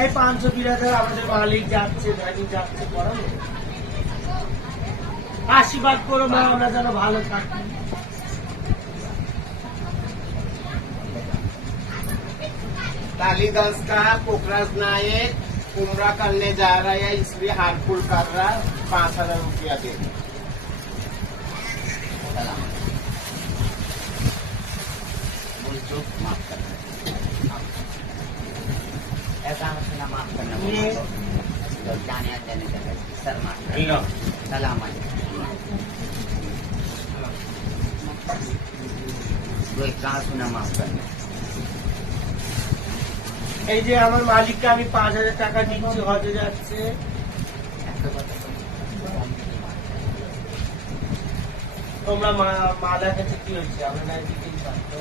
এই 500 বিরাদার আমাদের মালিক যাচ্ছে, ধানি যাচ্ছে, পড়ানো आशीर्वाद करो মা, আমরা যেন ভালো থাকি। टालीगंज का पोखराज नायक उम्रा करने जा रहा है, इसलिए हार्डफुल कर रहा, 5,000 रुपया दे। माफ करना, ऐसा हमें माफ करना, जाने जाने जाने सर माफ करना। सलाम कहाँ सुना माफ करना। এই যে আমার মালিককে আমি 5,000 টাকা দিচ্ছি, হজে যাচ্ছে। তোমরা মালার কাছে কি হচ্ছে, আমরা না দিতেই পারতো।